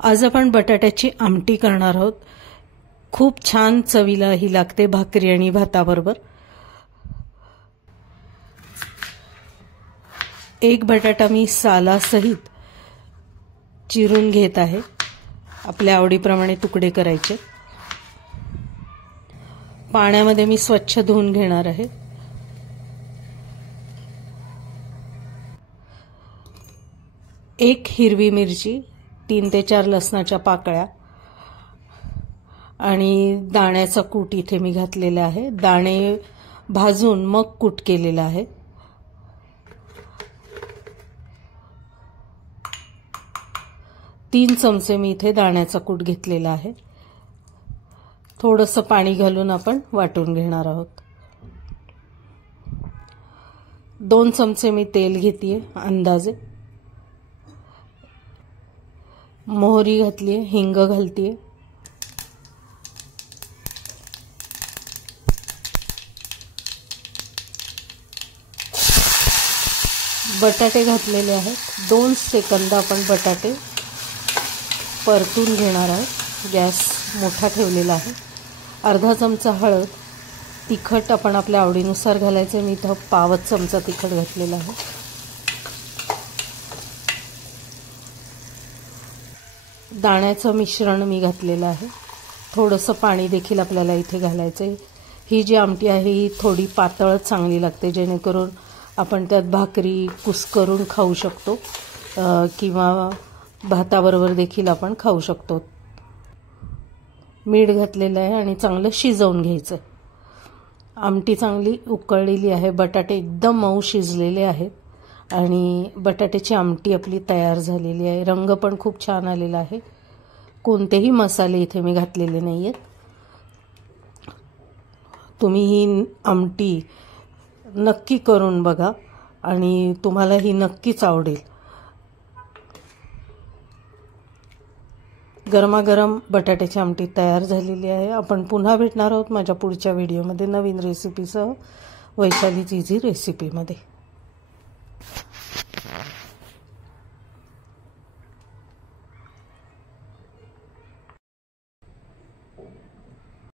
आज आपण बटाट्याची आमटी करणार आहोत। खूप छान चवीला ही लागते भाकरी आणि भाताबरोबर। एक बटाटा मी सालासहित चिरून घेत आहे। आपल्या आवडीप्रमाणे तुकडे करायचे। पाण्यामध्ये मी स्वच्छ धुवून घेणार आहे। एक हिरवी मिरची, 3 ते 4 लसणाच्या पाकळ्या आणि दाण्याचा कूट इथे मी घातलेला आहे। दाणे भाजून मग कूट केलेला आहे। तीन चमचे मी इथे दाण्याचा कूट घेतलेला आहे। थोडंसं पाणी घालून आपण वाटून घेणार आहोत। 2 चमचे मी तेल घेतलीये अंदाजे। मोहरी घातलीये, हिंग घालतीये। बटाटे घातलेले आहेत। 2 सेकंद आपण बटाटे परतून घेणार आहोत। गॅस मोठा ठेवलेला आहे। अर्धा चमचा हळद, तिखट आपण आपल्या आवडीनुसार घालायचे। मी इथं पावच चमचा तिखट घातलेला आहे। दाण्याचं मिश्रण मी घातलेलं आहे। थोडंसं पाणी देखील आपल्याला इथे घालायचं। ही जी आमटी आहे ही थोडी पातळच चांगली लागते, जेणेकरून आपण त्यात भाकरी कुस्करून खाऊ शकतो किंवा भाताबरोबर देखील आपण खाऊ शकतो। मीठ घातलेलं आहे आणि चांगलं शिजवून घ्यायचं। आमटी चांगली उकळलेली आहे। बटाटे एकदम मऊ शिजलेले आहेत आणि बटाट्याची आमटी आपली तयार झालेली आहे। रंग पण खूप छान आलेला आहे। कोणतेही मसाले इथे मी घातलेले नाहीयेत। तुम्ही ही आमटी नक्की करून बघा आणि तुम्हाला ही नक्कीच आवडेल। गरमागरम बटाट्याची आमटी तयार झालेली आहे। आपण पुन्हा भेटणार आहोत माझ्या पुढच्या व्हिडिओमध्ये नवीन रेसिपीसह, वैशालीज इझी रेसिपीमध्ये।